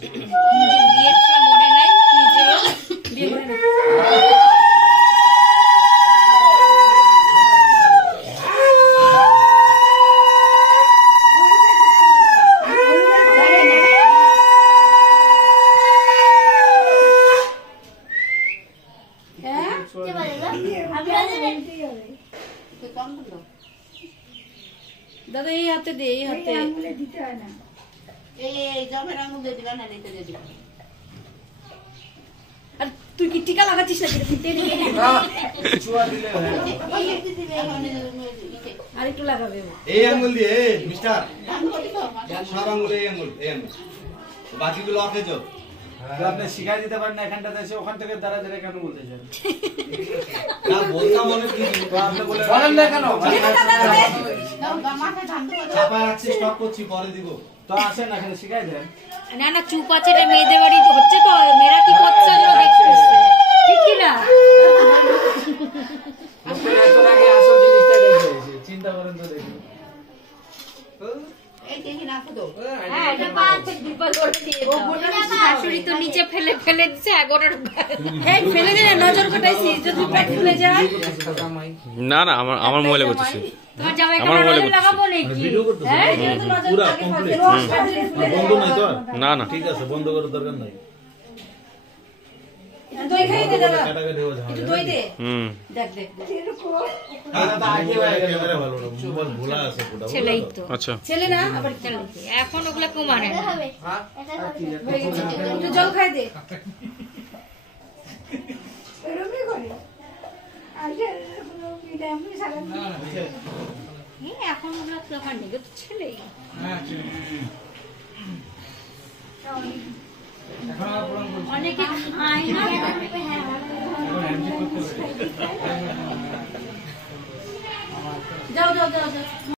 বিয়ের সময় মনে নাই নিজেও বিয়ে করে না। দাদা এই হাতে দে, এই হাতে দিতে হয় না, এই জমের আঙুল দিয়ে দিবা না, নিতে দিয়ে দিবা। আর তুই কি টিকা লাগাচ্ছিস না? আর একটু লাগাবে এই আঙুল দিয়ে মিস্টার সব আঙুল, এই আঙুল, এই আঙুল, বাকিগুলো অকেজো। আপনি শিখাই দিতে পারেন না, এখানটাতে এসে ওখান থেকে দাঁড়া দাঁড়া কেন বলতেছেন? না বলতাম অনেক কিছু, আপনি বলেন না কেন? চাপা রাখছি, স্টপ করছি, পরে দিব। তো আসেন না, এখানে শিখাই দেন। না না, চুপ আছে, এটা মেয়েদের বাড়ি হচ্ছে তো, মেয়েরা কি করছে ওগুলো দেখতেছে, ঠিক কি না? এত আগে আসল জিনিসটা দেখে চিন্তা করেন তো দেখুন। হ্যাঁ, এটা পাঁচে দুবার করে দিয়ে দাও। শাশুড়ি তো নিচে ফেলে ফেলে দিচ্ছে, এগোটার এই ফেলে দে না, নজর কাটাইছি যদি পেট ফুলে যায়। না না, আমার মোবাইলে করতেছি। তোমার জামাই আমার মোবাইলে কেমন লাগাবো নাকি? হ্যাঁ, পুরা কমপ্লিট বন্ধ নাই তো? না না, ঠিক আছে, বন্ধ করার দরকার নাই। দই খাই দে দাদা, কাটাকাটি হয়ে একটু দই দে। দেখ দেখ ভোলা আছে ছেলেই তো, আচ্ছা ছেলে না আবার ছেলে, এখন ওগুলা কেউ মানে না। একটু জল খাই দে। এরকমই করে। আমি সারা এখন ওগুলা কেউ মানে না, তো ছেলেই। অনেকে খায় না। যাও যাও যাও যাও।